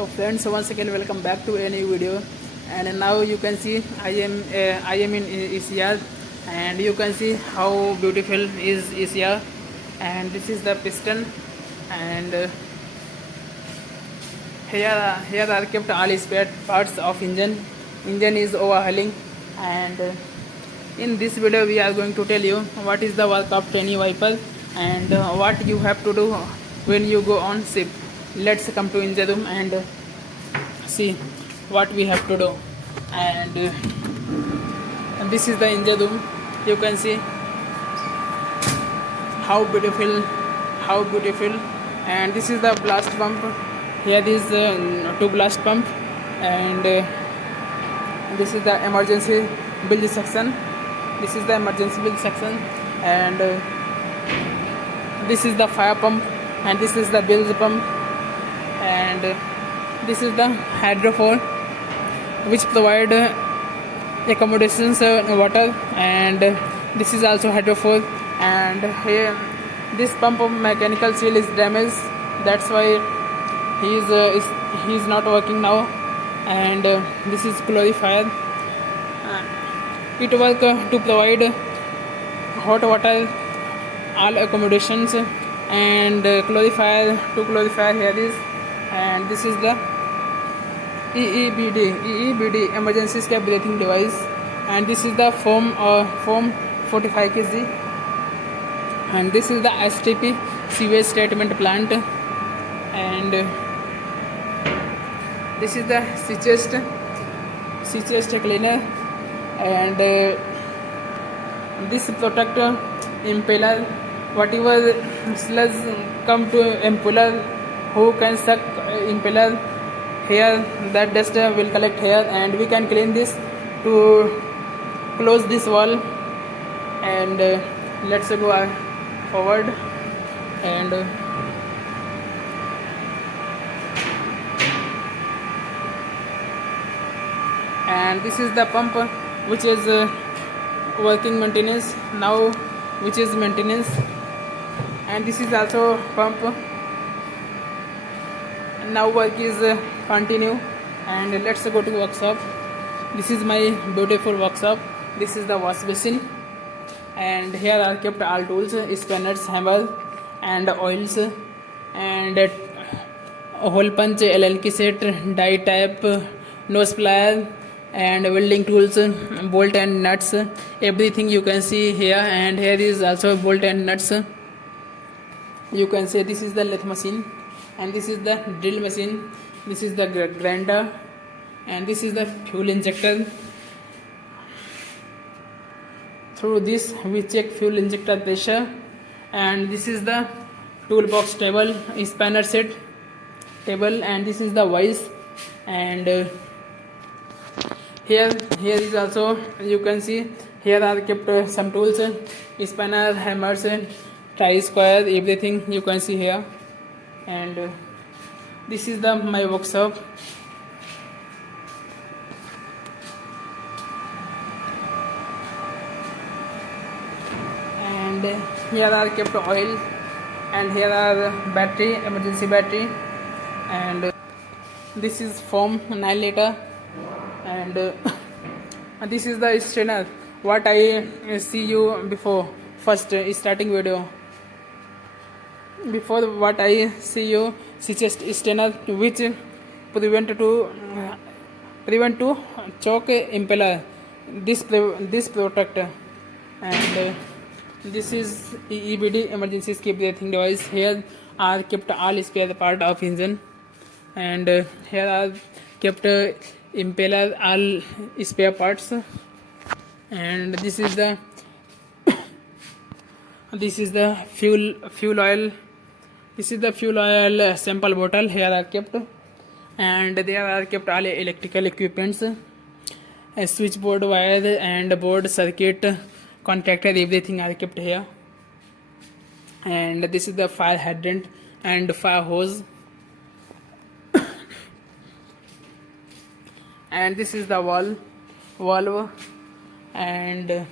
So friends, once again welcome back to a new video. And now you can see I am in ECR, and you can see how beautiful is ECR. And this is the piston, and here are kept all spare parts of engine. Engine is overhauling, and in this video we are going to tell you what is the work of tr.wiper, and what you have to do when you go on ship. Let's come to engine room and see what we have to do. And this is the engine room. You can see how beautiful, and this is the blast pump. Here is two blast pump, and this is the emergency bilge section. And this is the fire pump, and this is the bilge pump, and this is the hydrophore, which provide accommodations water, and this is also hydrophore. And here this pump of mechanical seal is damaged, that's why he is not working now. And this is clarifier. It work to provide hot water, all accommodations, and clarifier here is. And this is the EEBD emergency escape breathing device, and this is the foam 45 kg, and this is the STP sewage treatment plant, and this is the sea chest cleaner, and this protect impeller. Whatever sludge come to impeller, who can suck impeller, here that dust will collect here, and we can clean this to close this wall. And let's go forward. And this is the pump which is working maintenance now, which is maintenance. And this is also pump now, work is continue. And let's go to workshop. This is my beautiful workshop. This is the wash basin, and here are kept all tools, spanners, hammer, and oils, and hole punch, LLK set, die tap, nose plier, and welding tools, bolt and nuts, everything you can see here. And here is also bolt and nuts. You can say this is the lathe machine, and this is the drill machine. This is the grinder, and this is the fuel injector. Through this we check fuel injector pressure. And this is the toolbox table, spanner set table, and this is the vise. And here is also, you can see here are kept some tools, spanner, hammers, tie square, everything you can see here. And this is the my workshop. And here are kept oil, and here are battery, emergency battery, and this is foam 9 liter. And this is the strainer, what I see you before first starting video. Before what I see you, chest strainer, which prevent to choke impeller, this protect. And this is EEBD emergency escape breathing device. Here are kept all spare part of engine, and here are kept impeller all spare parts. And this is the fuel oil. This is the fuel oil sample bottle. Here are kept, and there are kept all electrical equipments, a switchboard, wire, and board, circuit, contactor, everything are kept here. And this is the fire hydrant and fire hose. And this is the valve, and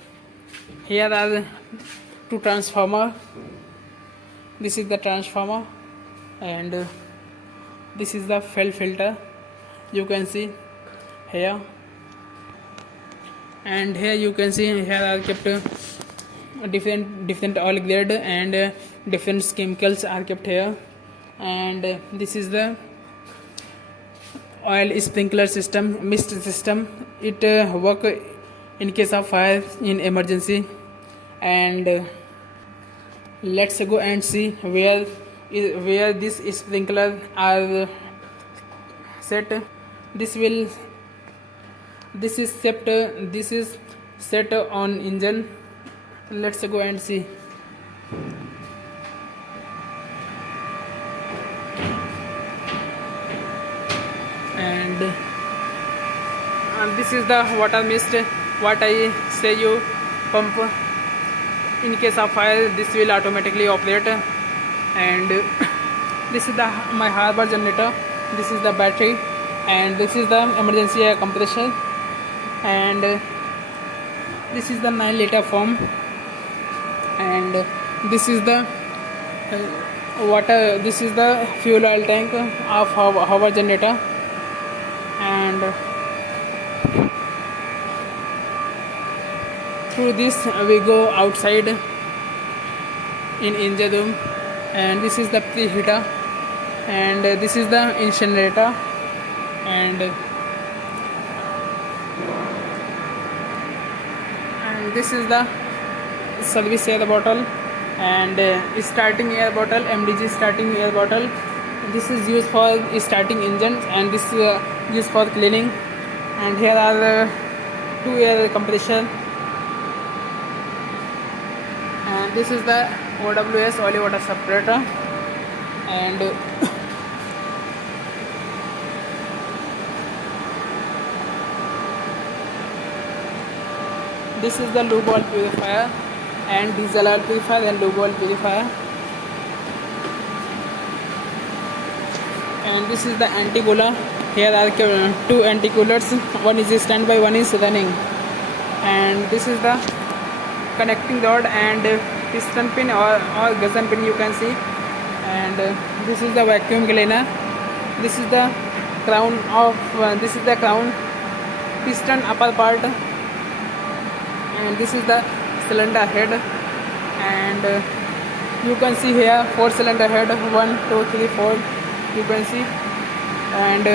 here are two transformer. This is the transformer, and this is the fell filter, you can see here. And here you can see here are kept different oil grade and different chemicals are kept here. And this is the oil sprinkler system, mist system. It work in case of fire in emergency. And let's go and see where this sprinkler are set. This is set on engine. Let's go and see. And this is the water mist, what I say you pump. In case of fire, this will automatically operate. And this is my harbor generator, this is the battery, and this is the emergency air compressor. And this is the 9-liter foam. And this is the water, this is the fuel oil tank of harbor generator. And through this we go outside in engine room. And this is the preheater, and this is the incinerator. And this is the service air bottle and starting air bottle, MDG starting air bottle. This is used for starting engines, and this is used for cleaning. And here are 2 air compressor. And this is the OWS, oily water separator. And this is the lube oil purifier, and diesel oil purifier and lube oil purifier. And this is the anti-cooler. Here are 2 anti-coolers, one is standby, one is running. And this is the connecting rod and piston pin or guzzon pin, you can see. And this is the vacuum cleaner. This is the crown of piston upper part. And this is the cylinder head. And you can see here 4 cylinder head, 1 2 3 4, you can see. And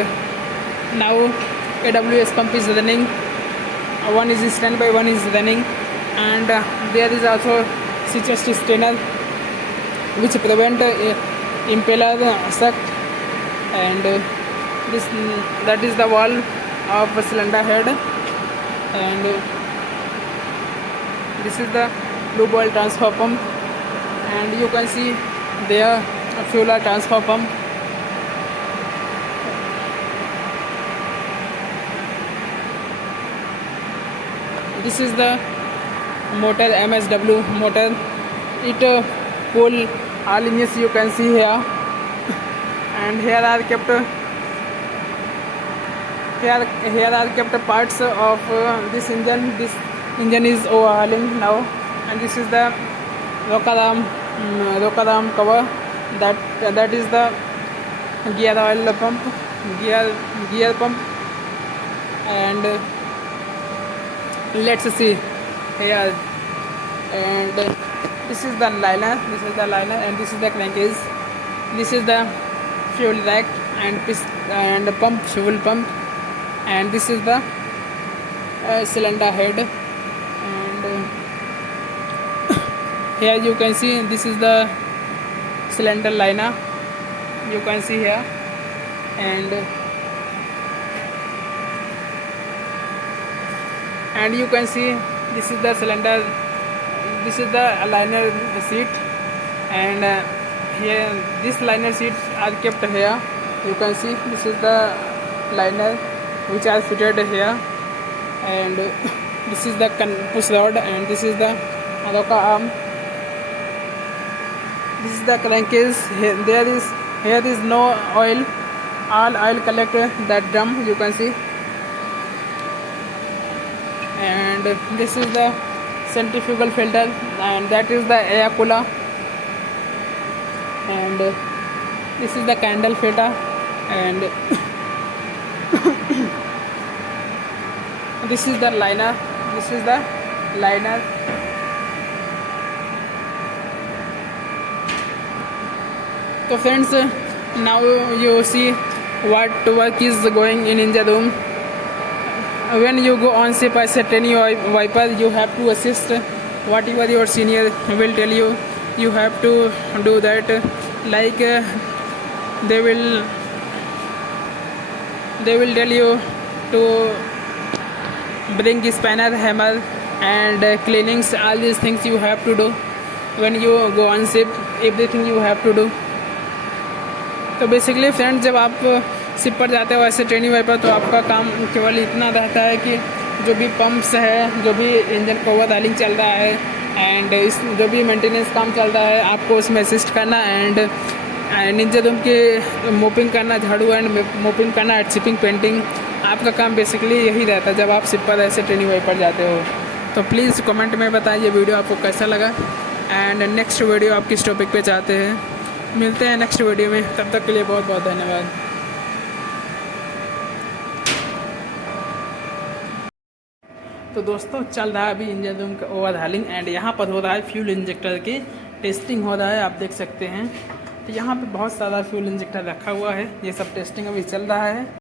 now AWS pump is running, one is standby, one is running. And there is also switches strainer which prevent impeller suck. And that is the wall of cylinder head. And this is the lube oil transfer pump. And you can see there a fuel oil transfer pump. This is the motor, MSW motor. It pull all engines, you can see here. And here are kept parts of this engine. This engine is overhauling now. And this is the rocker arm cover. That is the gear oil pump, gear pump. And let's see here. And this is the liner, and this is the crankcase. This is the fuel rack and pump, fuel pump. And this is the cylinder head. And here you can see this is the cylinder liner, you can see here. And you can see this is the cylinder, this is the liner seat. And here this liner seats are kept here, you can see. This is the liner which are fitted here. And this is the push rod, and this is the rocker arm. This is the crankcase. Here is no oil, all oil collect that drum, you can see. And this is the centrifugal filter, and that is the air cooler. And this is the candle filter, and this is the liner. This is the liner. So friends, now you see what work is going in Ninja Doom. When you go on ship as a tr.wiper, you have to assist whatever your senior will tell you. You have to do that. Like they will tell you to bring spanner, hammer, and cleanings. All these things you have to do when you go on ship. Everything you have to do. तो basically friend, जब आप ship पर जाते हो ऐसे tr.wiper, तो आपका काम केवल इतना रहता है कि जो भी पंप्स है, जो भी इंजन का ओवरहालिंग चल रहा है एंड इस जो भी मेंटेनेंस काम चल रहा है, आपको उसमें असिस्ट करना एंड निंजा डूम के मोपिंग करना, झाड़ू एंड मोपिंग करना एंड शिपिंग पेंटिंग। आपका काम बेसिकली यही रहता है जब आप शिप पर ऐसे tr.wiper जाते हो। तो प्लीज़ कमेंट में बताइए वीडियो आपको कैसा लगा एंड नेक्स्ट वीडियो आप किस टॉपिक पे चाहते हैं। मिलते हैं नेक्स्ट वीडियो में, तब तक के लिए बहुत बहुत धन्यवाद। तो दोस्तों, चल रहा है अभी इंजन रूम का ओवरहालिंग एंड यहाँ पर हो रहा है फ्यूल इंजेक्टर की टेस्टिंग हो रहा है, आप देख सकते हैं। तो यहाँ पे बहुत सारा फ्यूल इंजेक्टर रखा हुआ है, ये सब टेस्टिंग अभी चल रहा है।